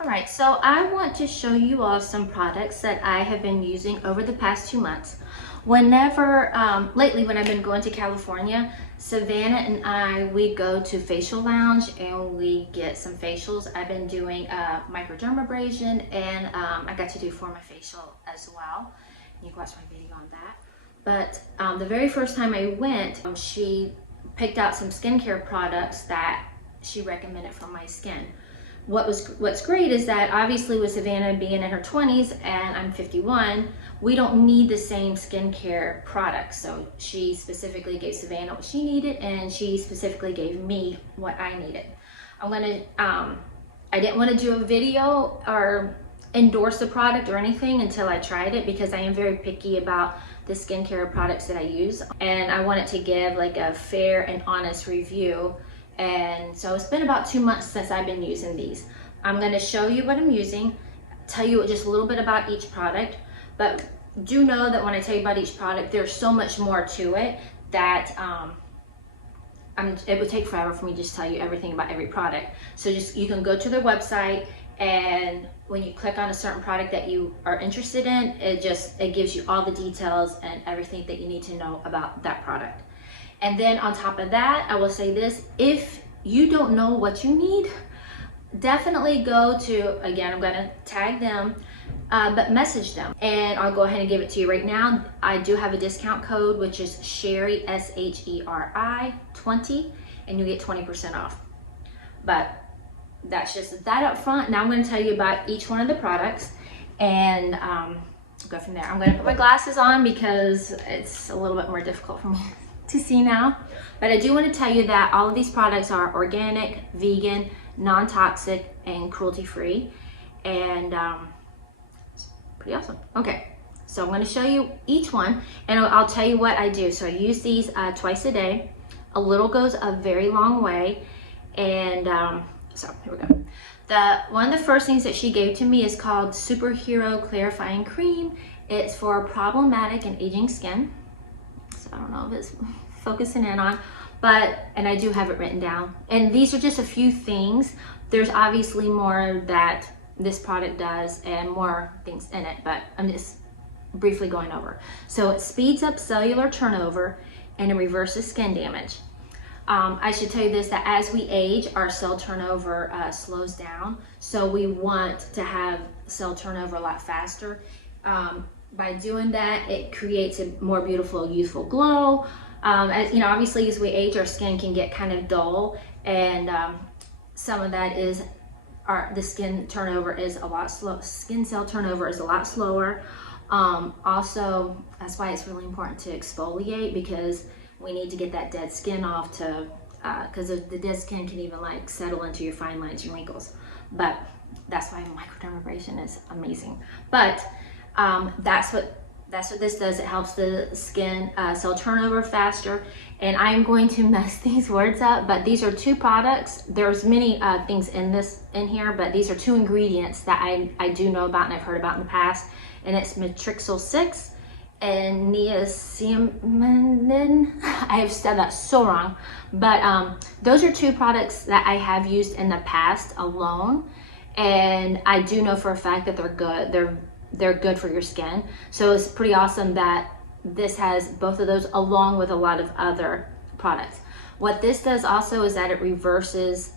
All right, so I want to show you all some products that I have been using over the past 2 months. Lately when I've been going to California, Savannah and we go to Facial Lounge and we get some facials. I've been doing microdermabrasion and I got to do Formifacial as well. You can watch my video on that. But the very first time I went, she picked out some skincare products that she recommended for my skin. What's great is that obviously with Savannah being in her 20s and I'm 51, we don't need the same skincare products. So she specifically gave Savannah what she needed and she specifically gave me what I needed. I didn't want to do a video or endorse the product or anything until I tried it, because I am very picky about the skincare products that I use. And I wanted to give like a fair and honest review. And so it's been about 2 months since I've been using these. I'm going to show you what I'm using, tell you just a little bit about each product, but do know that when I tell you about each product, there's so much more to it that it would take forever for me to just tell you everything about every product. So you can go to their website, and when you click on a certain product that you are interested in, it gives you all the details and everything that you need to know about that product. And then on top of that, I will say this: if you don't know what you need, definitely go to, again, I'm gonna tag them, but message them. And I'll go ahead and give it to you right now. I do have a discount code, which is Sherry, SHERI 20, and you get 20% off. But that's just that up front. Now I'm gonna tell you about each one of the products and go from there. I'm gonna put my glasses on because it's a little bit more difficult for me to see now, but I do want to tell you that all of these products are organic, vegan, non-toxic, and cruelty-free, and it's pretty awesome. Okay, so I'm going to show you each one, and I'll tell you what I do. So I use these twice a day. A little goes a very long way, and so here we go. One of the first things that she gave to me is called Superhero Clarifying Cream. It's for problematic and aging skin. I don't know if it's focusing in on, and I do have it written down. And these are just a few things. There's obviously more that this product does and more things in it, but I'm just briefly going over. So it speeds up cellular turnover and it reverses skin damage. I should tell you this, that as we age, our cell turnover slows down. So we want to have cell turnover a lot faster. By doing that, it creates a more beautiful, youthful glow. As you know, obviously as we age, our skin can get kind of dull, and some of that is the skin turnover is a lot slow. Skin cell turnover is a lot slower. Also, that's why it's really important to exfoliate, because we need to get that dead skin off because the dead skin can even like settle into your fine lines and wrinkles. But that's why microdermabrasion is amazing. But that's what this does. It helps the skin cell turnover faster. And I'm going to mess these words up, but these are two products. There's many things in here, but these are two ingredients that I do know about and I've heard about in the past. And it's Matrixyl 6 and niacinamide. I have said that so wrong, but those are two products that I have used in the past alone, and I do know for a fact that they're good. They're good for your skin. So it's pretty awesome that this has both of those along with a lot of other products. What this does also is that it reverses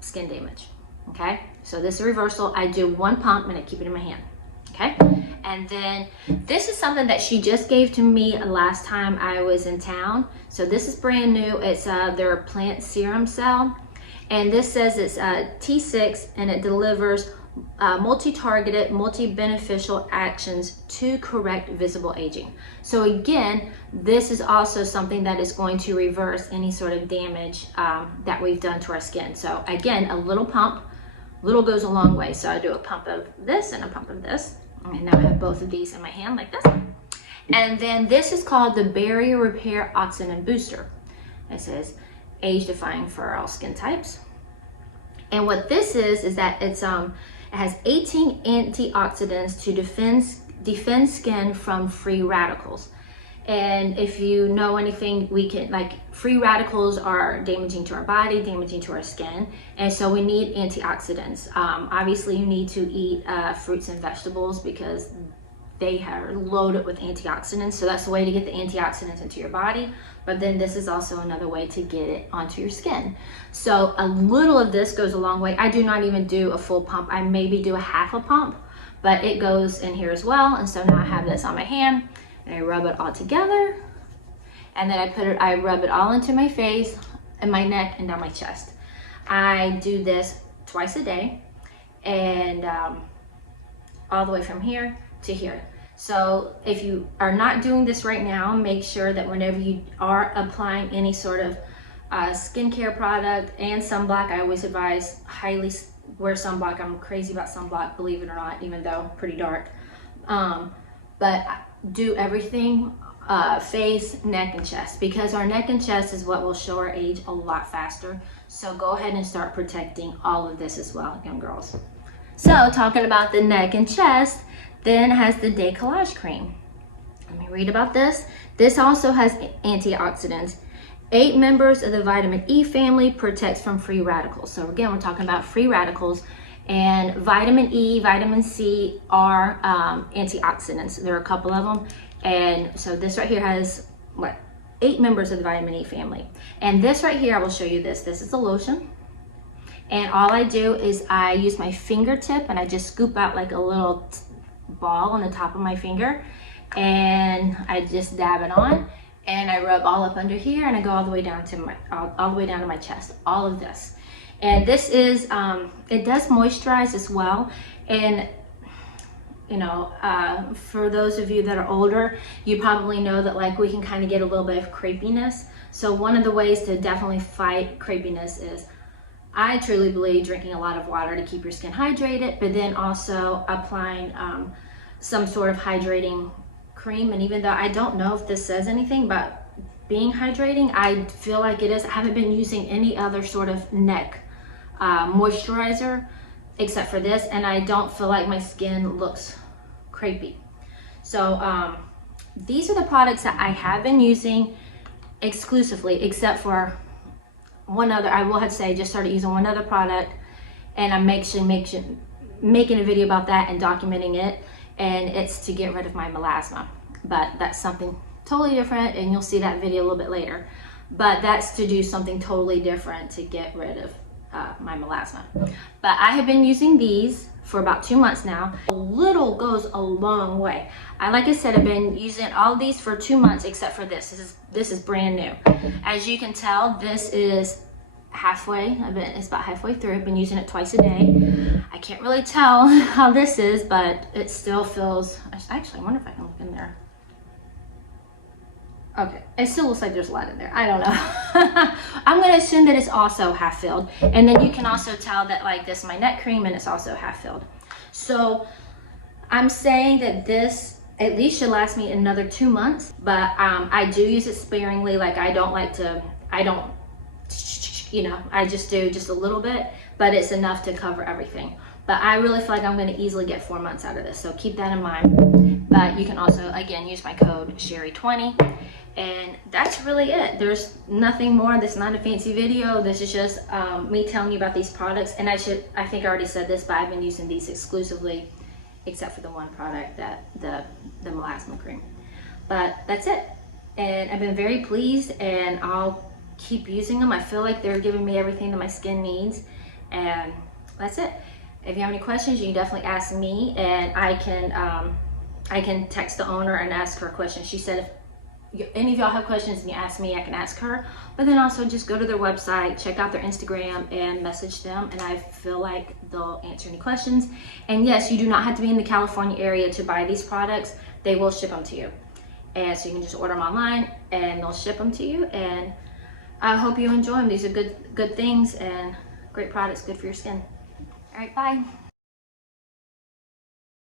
skin damage. Okay, so this is a reversal. I do one pump and I keep it in my hand. Okay, and then this is something that she just gave to me last time I was in town. So this is brand new. It's their plant serum cell, and this says it's T6 and it delivers multi-targeted, multi-beneficial actions to correct visible aging. So again, this is also something that is going to reverse any sort of damage that we've done to our skin. So again, a little pump, little goes a long way. So I do a pump of this and a pump of this. And now I have both of these in my hand like this. And then this is called the Barrier Repair Oxidant Booster. It says age defying for all skin types. And what this is that it has 18 antioxidants to defend skin from free radicals. And if you know anything, we can, like, free radicals are damaging to our body, damaging to our skin. And so we need antioxidants. Obviously you need to eat fruits and vegetables because they are loaded with antioxidants. So that's the way to get the antioxidants into your body. But then this is also another way to get it onto your skin. So a little of this goes a long way. I do not even do a full pump. I maybe do a half a pump, but it goes in here as well. And so now I have this on my hand and I rub it all together. And then I rub it all into my face and my neck and down my chest. I do this twice a day, and all the way from here to here. So if you are not doing this right now, make sure that whenever you are applying any sort of skincare product and sunblock, I always advise highly wear sunblock. I'm crazy about sunblock, believe it or not, even though pretty dark. But do everything face, neck, and chest, because our neck and chest is what will show our age a lot faster. So go ahead and start protecting all of this as well, young girls. So talking about the neck and chest, then has the Decollage Creme. Let me read about this. This also has antioxidants. 8 members of the vitamin E family, protects from free radicals. So again, we're talking about free radicals, and vitamin E, vitamin C are antioxidants. There are a couple of them. And so this right here has, what, 8 members of the vitamin E family. And this right here, I will show you this. This is the lotion. And all I do is I use my fingertip and I just scoop out like a little ball on the top of my finger, and I just dab it on, and I rub all up under here, and I go all the way down to my all the way down to my chest. All of this, and this is it does moisturize as well. And you know, for those of you that are older, you probably know that like we can kind of get a little bit of crepiness. So one of the ways to definitely fight crepiness is, I truly believe, drinking a lot of water to keep your skin hydrated, but then also applying some sort of hydrating cream. And even though I don't know if this says anything about being hydrating, I feel like it is. I haven't been using any other sort of neck moisturizer except for this, and I don't feel like my skin looks crepey. So these are the products that I have been using exclusively, except for one other. I will have to say I just started using one other product, and I'm making a video about that and documenting it, and it's to get rid of my melasma. But that's something totally different, and you'll see that video a little bit later. But that's to do something totally different to get rid of my melasma. But I have been using these for about 2 months now. A little goes a long way. Like I said, I've been using all of these for 2 months, except for this. This is brand new. As you can tell, this is halfway. It's about halfway through. I've been using it twice a day. I can't really tell how this is, but it still feels. Actually, I wonder if I can look in there. Okay, it still looks like there's a lot in there. I don't know. I'm gonna assume that it's also half filled. And then you can also tell that like this is my neck cream and it's also half filled. So I'm saying that this at least should last me another 2 months, but I do use it sparingly. Like I just do just a little bit, but it's enough to cover everything. But I really feel like I'm gonna easily get 4 months out of this. So keep that in mind. But you can also, again, use my code Sherry20. And that's really it. There's nothing more. This is not a fancy video. This is just me telling you about these products. And I think I already said this, but I've been using these exclusively, except for the one product, that the melasma cream. But that's it. And I've been very pleased, and I'll keep using them. I feel like they're giving me everything that my skin needs. And that's it. If you have any questions, you can definitely ask me, and I can text the owner and ask her questions. She said if any of y'all have questions and you ask me, I can ask her. But then also just go to their website, check out their Instagram, and message them, and I feel like they'll answer any questions. And yes, you do not have to be in the California area to buy these products. They will ship them to you. And so you can just order them online and they'll ship them to you. And I hope you enjoy them. These are good things and great products, good for your skin. All right, bye.